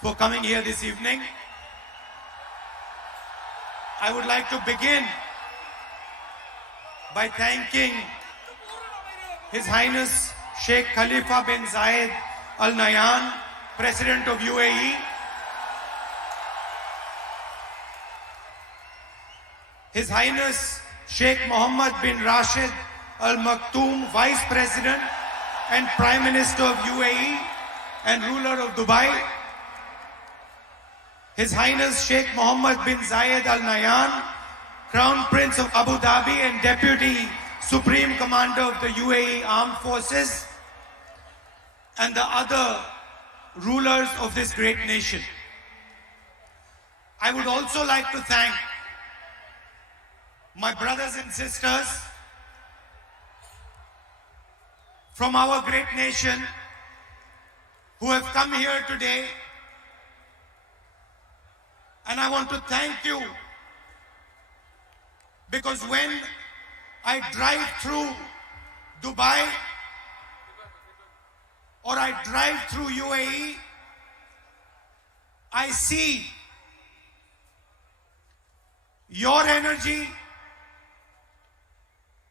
for coming here this evening. I would like to begin by thanking His Highness Sheikh Khalifa bin Zayed Al Nahyan, President of UAE, His Highness Sheikh Mohammed bin Rashid Al Maktoum, Vice President and Prime Minister of UAE and ruler of Dubai, His Highness Sheikh Mohammed bin Zayed Al Nahyan, Crown Prince of Abu Dhabi and Deputy Supreme Commander of the UAE Armed Forces, and the other rulers of this great nation. I would also like to thank my brothers and sisters from our great nation who have come here today. And I want to thank you because when I drive through Dubai or I drive through UAE, I see your energy,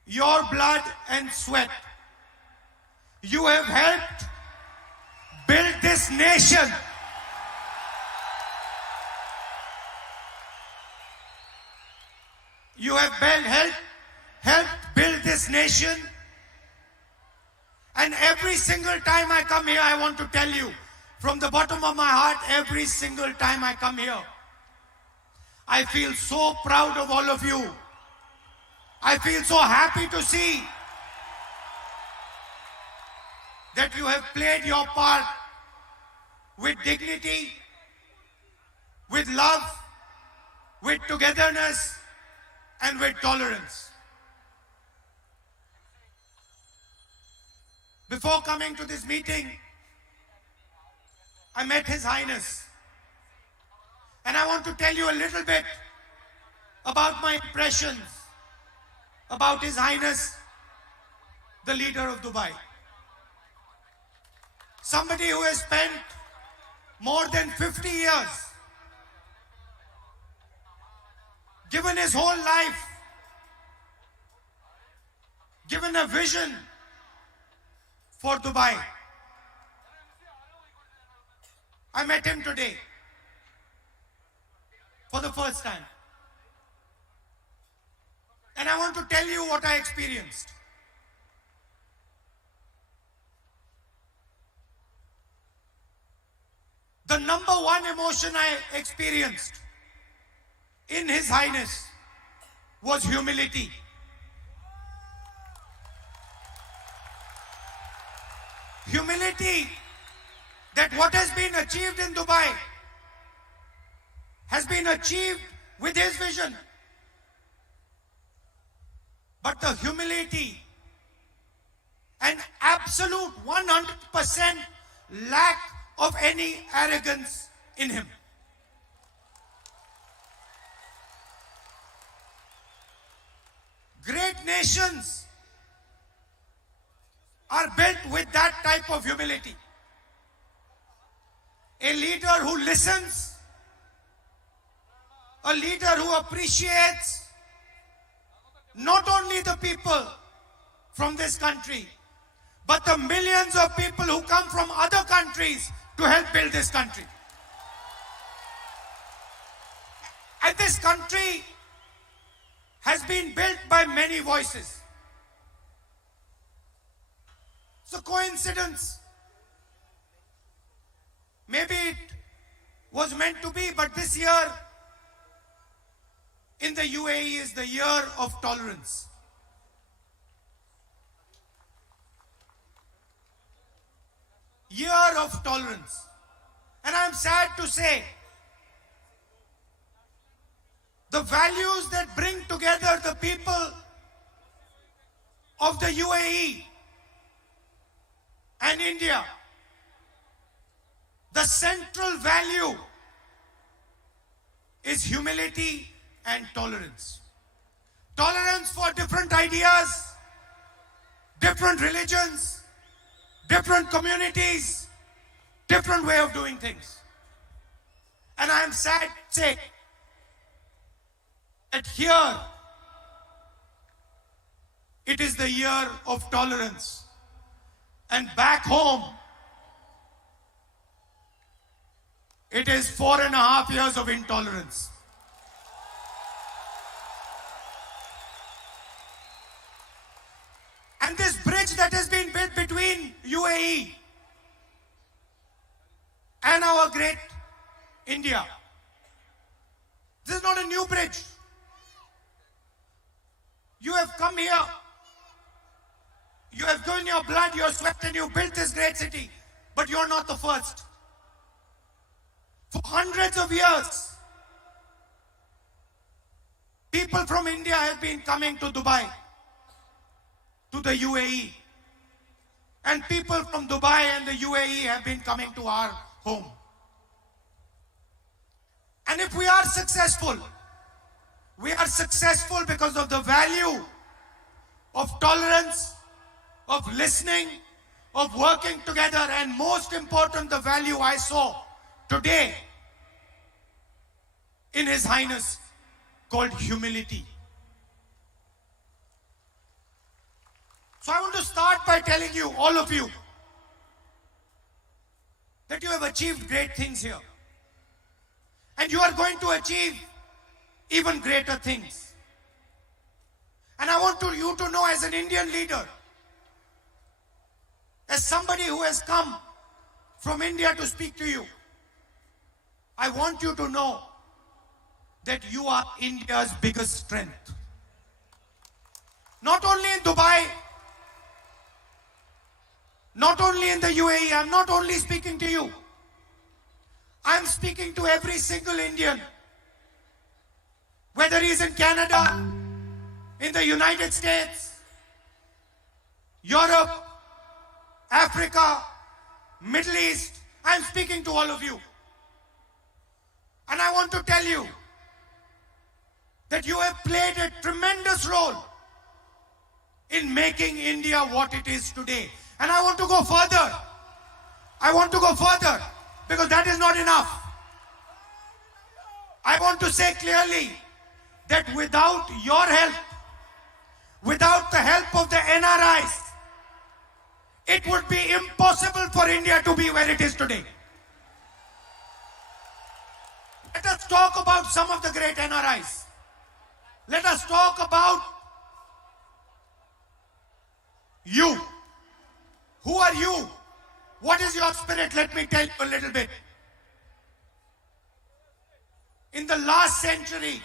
your blood and sweat. You have helped build this nation. You have helped build this nation. And every single time I come here, I want to tell you, from the bottom of my heart, every single time I come here, I feel so proud of all of you. I feel so happy to see that you have played your part with dignity, with love, with togetherness, and with tolerance. Before coming to this meeting, I met His Highness. And I want to tell you a little bit about my impressions about His Highness, the leader of Dubai. Somebody who has spent more than 50 years, given his whole life, given a vision for Dubai. I met him today for the first time. And I want to tell you what I experienced. The number one emotion I experienced in His Highness was humility. Humility that what has been achieved in Dubai has been achieved with his vision. But the humility and absolute 100% lack of any arrogance in him. Great nations are built with that type of humility. A leader who listens, a leader who appreciates not only the people from this country, but the millions of people who come from other countries to help build this country. And this country has been built by many voices. It's a coincidence. Maybe it was meant to be, but this year in the UAE is the year of tolerance. Year of tolerance. And I'm sad to say, the values that bring together the people of the UAE and India, the central value is humility and tolerance. Tolerance for different ideas, different religions, different communities, different way of doing things. And I am sad to say that here it is the year of tolerance. And back home, it is 4.5 years of intolerance. And this bridge that has been built between UAE and our great India, this is not a new bridge. You have come here, you have given your blood, your sweat, and you built this great city. But you're not the first. For hundreds of years, people from India have been coming to Dubai, to the UAE. And people from Dubai and the UAE have been coming to our home. And if we are successful because of the value of tolerance, of listening, of working together, and most important, the value I saw today in His Highness called humility. So I want to start by telling you, all of you, that you have achieved great things here. And you are going to achieve even greater things. And I want you to know, as an Indian leader, as somebody who has come from India to speak to you, I want you to know that you are India's biggest strength. Not only in Dubai, not only in the UAE, I'm not only speaking to you. I'm speaking to every single Indian, whether he's in Canada, in the United States, Europe, Africa, Middle East. I'm speaking to all of you. And I want to tell you that you have played a tremendous role in making India what it is today. And I want to go further. I want to go further, because that is not enough. I want to say clearly that without your help, without the help of the NRIs, it would be impossible for India to be where it is today. Let us talk about some of the great NRIs. Let us talk about you. Who are you? What is your spirit? Let me tell you a little bit. In the last century,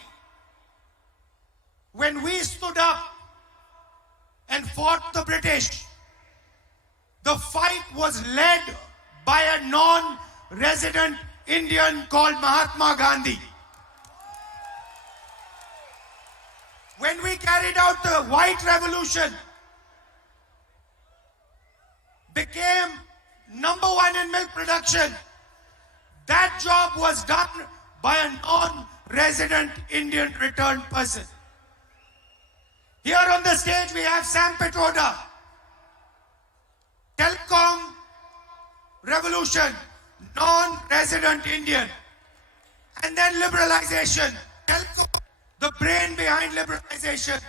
when we stood up and fought the British, the fight was led by a non-resident Indian called Mahatma Gandhi. When we carried out the White Revolution, became #1 in milk production, that job was done by a non-resident Indian returned person. Here on the stage we have Sam Pitroda. Telecom revolution, non-resident Indian. And then liberalization. Telecom, the brain behind liberalization,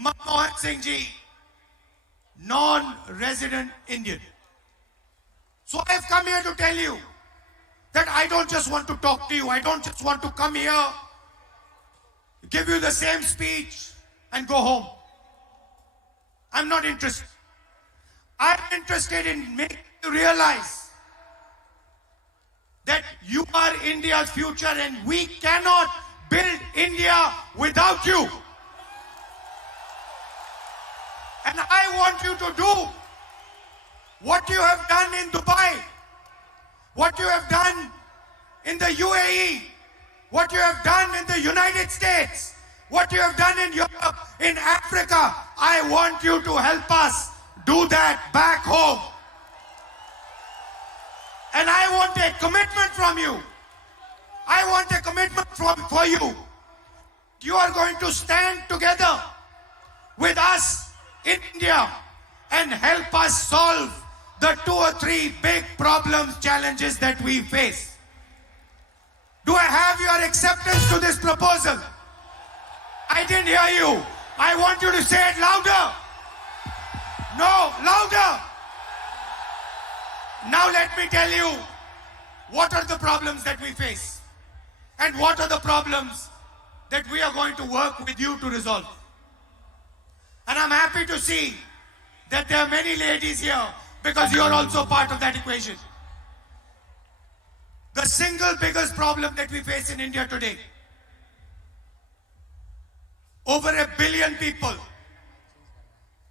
Manmohan Singh ji, non-resident Indian. So I've come here to tell you that I don't just want to talk to you. I don't just want to come here, give you the same speech and go home. I'm not interested. I'm interested in making you realize that you are India's future, and we cannot build India without you. And I want you to do what you have done in Dubai, what you have done in the UAE, what you have done in the United States, what you have done in Europe, in Africa. I want you to help us do that back home. And I want a commitment from you. I want a commitment for you. You are going to stand together with us in India and help us solve the 2 or 3 big problems, challenges that we face. Do I have your acceptance to this proposal? I didn't hear you. I want you to say it louder. No, louder. Now let me tell you what are the problems that we face and what are the problems that we are going to work with you to resolve. And I'm happy to see that there are many ladies here because you're also part of that equation. The single biggest problem that we face in India today, over 1 billion people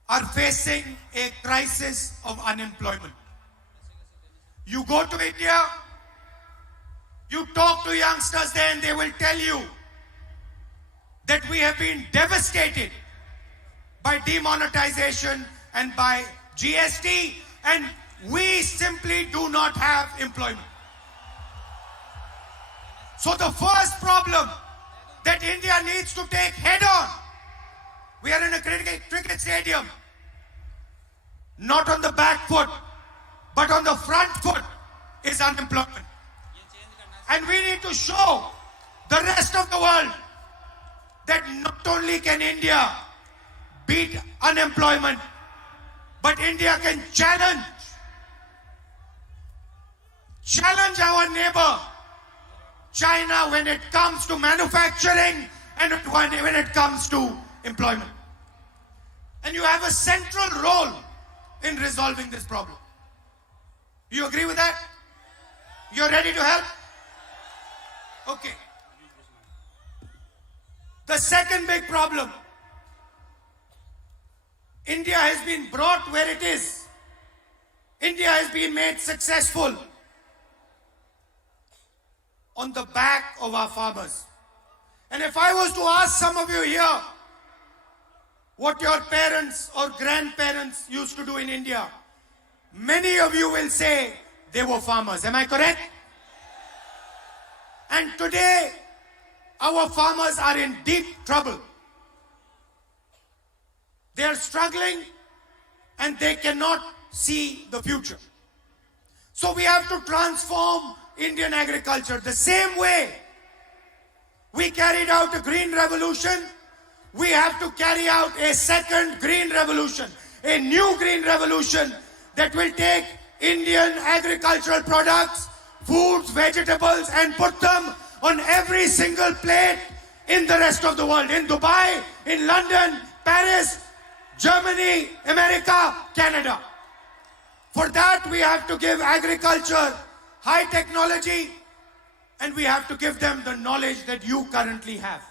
are facing a crisis of unemployment. You go to India, you talk to youngsters there and they will tell you that we have been devastated by demonetization and by GST, and we simply do not have employment. So the first problem that India needs to take head on, we are in a cricket stadium, not on the back foot, but on the front foot is unemployment. And we need to show the rest of the world that not only can India beat unemployment, but India can challenge our neighbor China when it comes to manufacturing and when it comes to employment. And you have a central role in resolving this problem. You agree with that? You're ready to help? Okay. The second big problem, India has been brought where it is. India has been made successful on the back of our farmers. And if I was to ask some of you here what your parents or grandparents used to do in India, many of you will say they were farmers. Am I correct? And today, our farmers are in deep trouble. They are struggling and they cannot see the future. So we have to transform Indian agriculture. The same way we carried out a green revolution, we have to carry out a second green revolution, a new green revolution that will take Indian agricultural products, foods, vegetables, and put them on every single plate in the rest of the world. In Dubai, in London, Paris, Germany, America, Canada. For that, we have to give agriculture high technology, and we have to give them the knowledge that you currently have.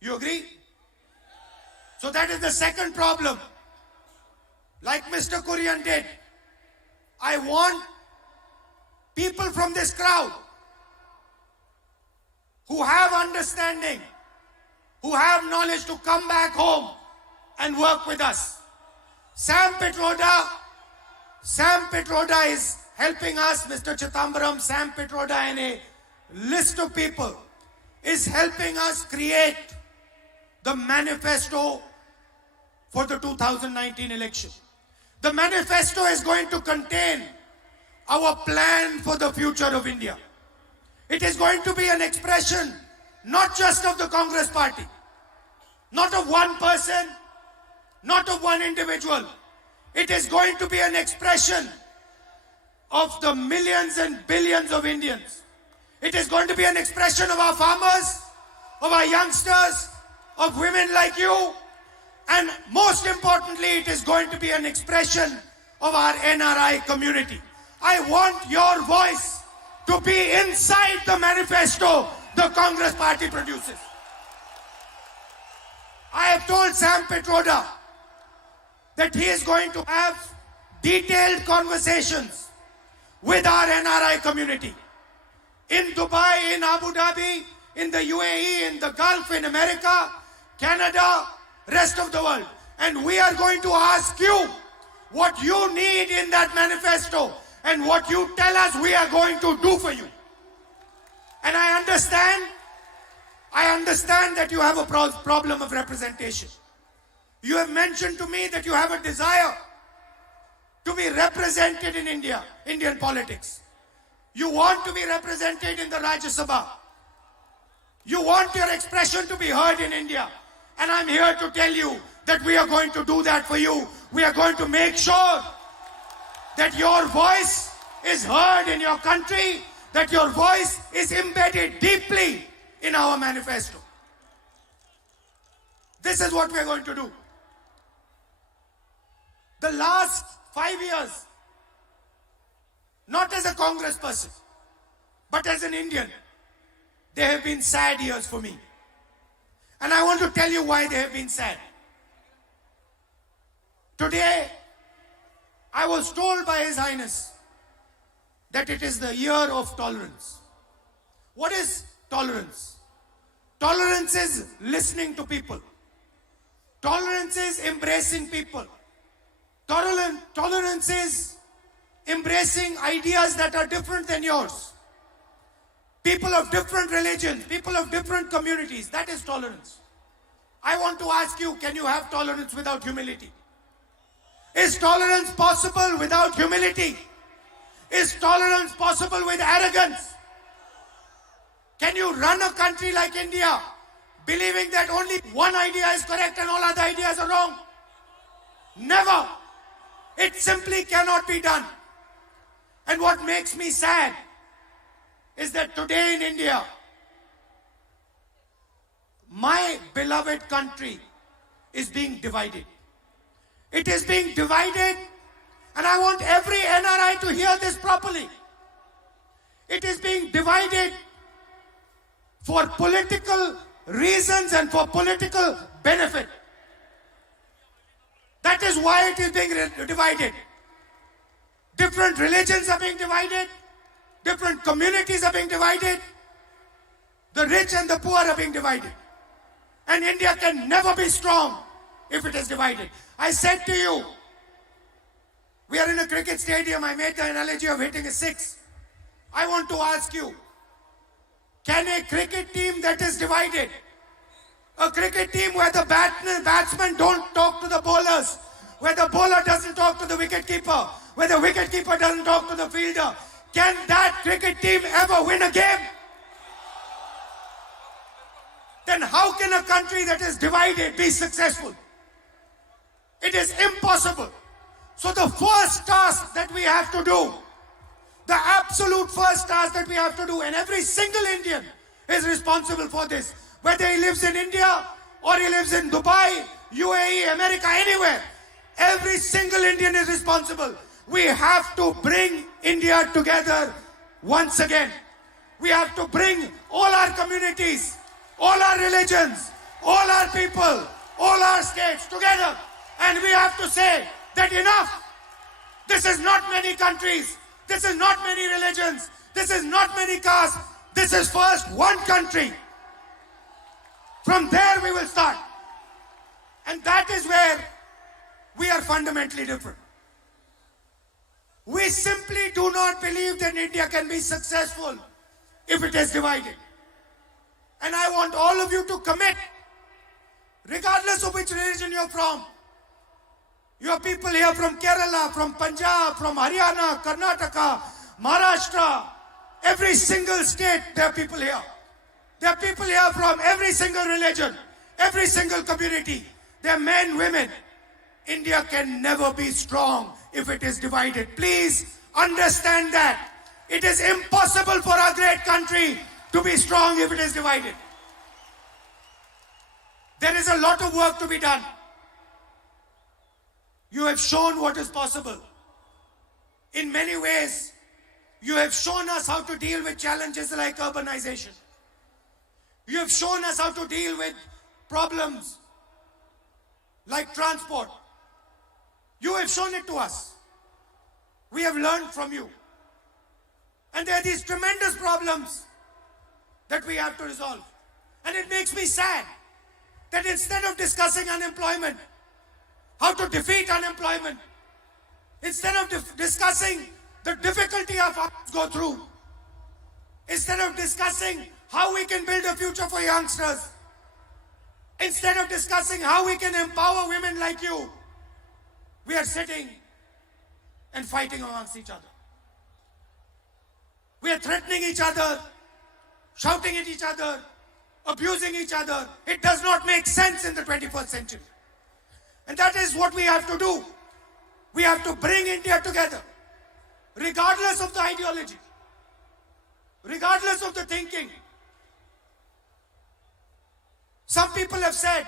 You agree? So that is the second problem. Like Mr. Kurian did, I want people from this crowd who have understanding, who have knowledge to come back home and work with us. Sam Pitroda is helping us, Mr. Chithambaram, Sam Pitroda and a list of people is helping us create the manifesto for the 2019 election. The manifesto is going to contain our plan for the future of India. It is going to be an expression not just of the Congress party, not of one person, not of one individual. It is going to be an expression of the millions and billions of Indians. It is going to be an expression of our farmers, of our youngsters, of women like you, and most importantly, it is going to be an expression of our NRI community. I want your voice to be inside the manifesto the Congress party produces. I have told Sam Pitroda that he is going to have detailed conversations with our NRI community in Dubai, in Abu Dhabi, in the UAE, in the Gulf, in America, Canada, rest of the world. And we are going to ask you what you need in that manifesto and what you tell us we are going to do for you. And I understand that you have a problem of representation. You have mentioned to me that you have a desire to be represented in Indian politics. You want to be represented in the Rajya Sabha. You want your expression to be heard in India. And I'm here to tell you that we are going to do that for you. We are going to make sure that your voice is heard in your country, that your voice is embedded deeply in our manifesto. This is what we are going to do. The last 5 years, not as a Congress person, but as an Indian, they have been sad years for me. And I want to tell you why they have been sad. Today, I was told by His Highness that it is the year of tolerance. What is tolerance? Tolerance is listening to people. Tolerance is embracing people. Tolerance is embracing ideas that are different than yours. People of different religions, people of different communities, that is tolerance. I want to ask you, can you have tolerance without humility? Is tolerance possible without humility? Is tolerance possible with arrogance? Can you run a country like India believing that only one idea is correct and all other ideas are wrong? Never. It simply cannot be done. And what makes me sad is that today in India, my beloved country is being divided. It is being divided, and I want every NRI to hear this properly. It is being divided for political reasons and for political benefit. That is why it is being divided. Different religions are being divided. Different communities are being divided. The rich and the poor are being divided. And India can never be strong if it is divided. I said to you, we are in a cricket stadium. I made the analogy of hitting a six. I want to ask you, can a cricket team that is divided, a cricket team where the batsmen don't talk to the bowlers, where the bowler doesn't talk to the wicketkeeper, where the wicketkeeper doesn't talk to the fielder, can that cricket team ever win a game? Then how can a country that is divided be successful? It is impossible. So the first task that we have to do, the absolute first task that we have to do, and every single Indian is responsible for this, whether he lives in India or he lives in Dubai, UAE, America, anywhere, every single Indian is responsible. We have to bring India together once again. We have to bring all our communities, all our religions, all our people, all our states together. And we have to say that enough. This is not many countries. This is not many religions. This is not many castes. This is first one country. From there we will start. And that is where we are fundamentally different. We simply do not believe that India can be successful if it is divided. And I want all of you to commit, regardless of which religion you're from. You have people here from Kerala, from Punjab, from Haryana, Karnataka, Maharashtra, every single state, there are people here. There are people here from every single religion, every single community. There are men, women. India can never be strong if it is divided. Please understand that. It is impossible for our great country to be strong if it is divided. There is a lot of work to be done. You have shown what is possible. In many ways, you have shown us how to deal with challenges like urbanization. You have shown us how to deal with problems like transport. You have shown it to us. We have learned from you. And there are these tremendous problems that we have to resolve. And it makes me sad that instead of discussing unemployment, how to defeat unemployment, instead of discussing the difficulty of us go through, instead of discussing how we can build a future for youngsters, instead of discussing how we can empower women like you, we are sitting and fighting amongst each other. We are threatening each other, shouting at each other, abusing each other. It does not make sense in the 21st century. And that is what we have to do. We have to bring India together, regardless of the ideology, regardless of the thinking. Some people have said,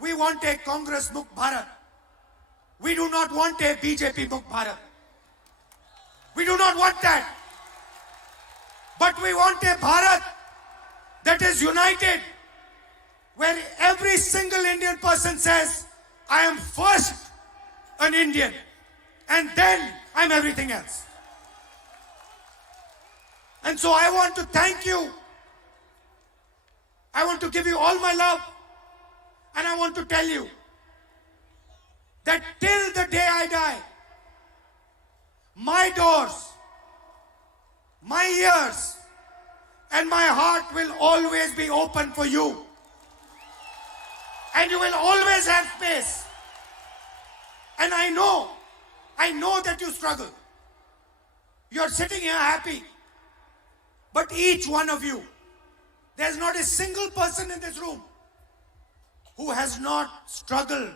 we want a Congress Mukh Bharat. We do not want a BJP Mukh Bharat. We do not want that. But we want a Bharat that is united, where every single Indian person says, I am first an Indian, and then I'm everything else. And so I want to thank you. I want to give you all my love, and I want to tell you that till the day I die, my doors, my ears, and my heart will always be open for you. And you will always have space. And I know that you struggle. You're sitting here happy. But each one of you, there's not a single person in this room who has not struggled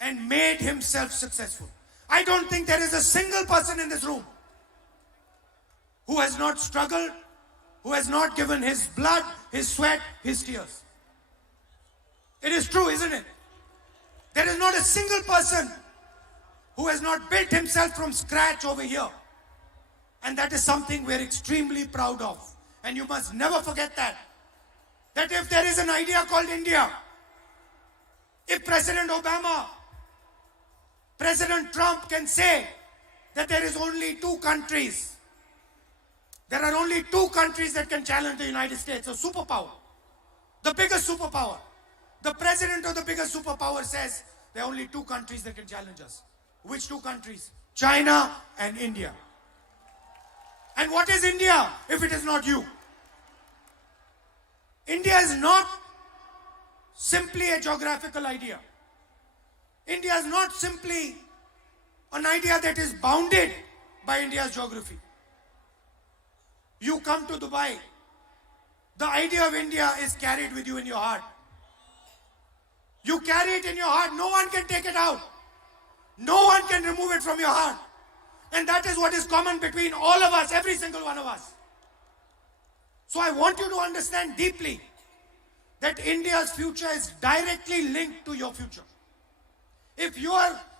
and made himself successful. I don't think there is a single person in this room who has not struggled, who has not given his blood, his sweat, his tears. It is true, isn't it? There is not a single person who has not built himself from scratch over here. And that is something we're extremely proud of. And you must never forget that. That if there is an idea called India, if President Obama, President Trump can say that there is only two countries, there are only two countries that can challenge the United States, a superpower, the biggest superpower. The president of the biggest superpower says there are only two countries that can challenge us. Which two countries? China and India. And what is India if it is not you? India is not simply a geographical idea. India is not simply an idea that is bounded by India's geography. You come to Dubai, the idea of India is carried with you in your heart. You carry it in your heart. No one can take it out. No one can remove it from your heart. And that is what is common between all of us, every single one of us. So I want you to understand deeply that India's future is directly linked to your future. If you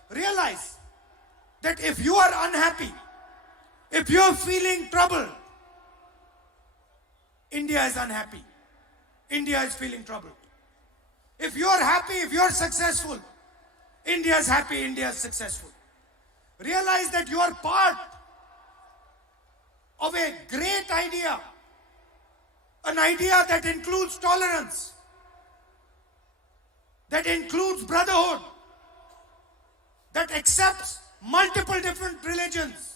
realize that if you are unhappy, if you are feeling trouble, India is unhappy. India is feeling trouble. If you are happy, if you are successful, India is happy, India is successful. Realize that you are part of a great idea, an idea that includes tolerance, that includes brotherhood, that accepts multiple different religions,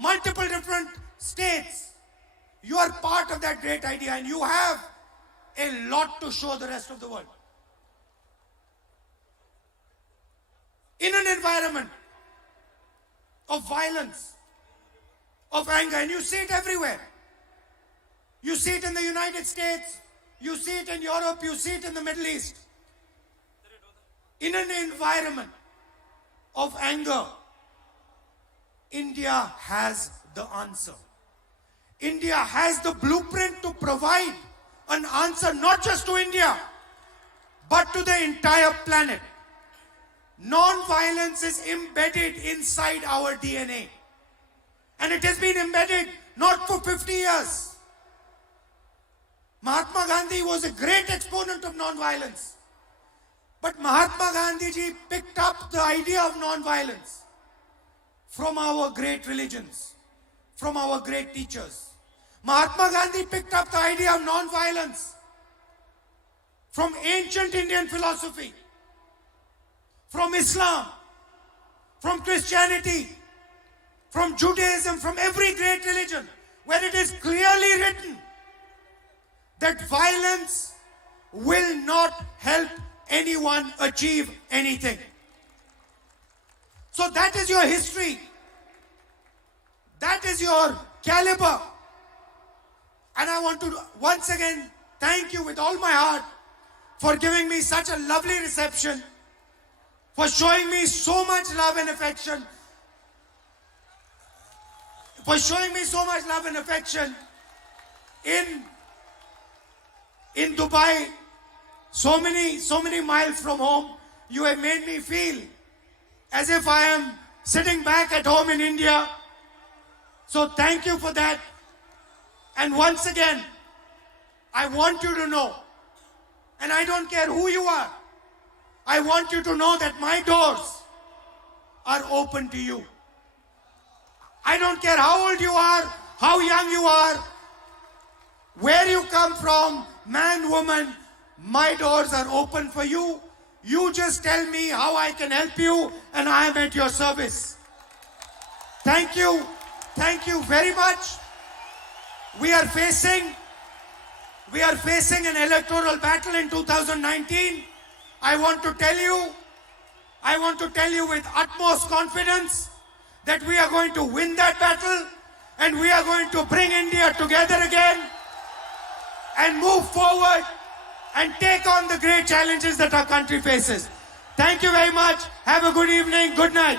multiple different states. You are part of that great idea, and you have a lot to show the rest of the world. In an environment of violence, of anger, and you see it everywhere. You see it in the United States, you see it in Europe, you see it in the Middle East. In an environment of anger, India has the answer. India has the blueprint to provide an answer not just to India, but to the entire planet. Non-violence is embedded inside our DNA. And it has been embedded not for 50 years. Mahatma Gandhi was a great exponent of non-violence. But Mahatma Gandhi ji picked up the idea of non-violence from our great religions, from our great teachers. Mahatma Gandhi picked up the idea of non-violence from ancient Indian philosophy, from Islam, from Christianity, from Judaism, from every great religion, where it is clearly written that violence will not help anyone achieve anything. So that is your history. That is your caliber. And I want to once again thank you with all my heart for giving me such a lovely reception, for showing me so much love and affection, in Dubai, so many miles from home. You have made me feel as if I am sitting back at home in India. So thank you for that. And once again, I want you to know, and I don't care who you are, I want you to know that my doors are open to you. I don't care how old you are, how young you are, where you come from, man, woman, my doors are open for you. You just tell me how I can help you, and I am at your service. Thank you. Thank you very much. We are facing an electoral battle in 2019. I want to tell you with utmost confidence that we are going to win that battle, and we are going to bring India together again and move forward and take on the great challenges that our country faces. Thank you very much. Have a good evening. Good night.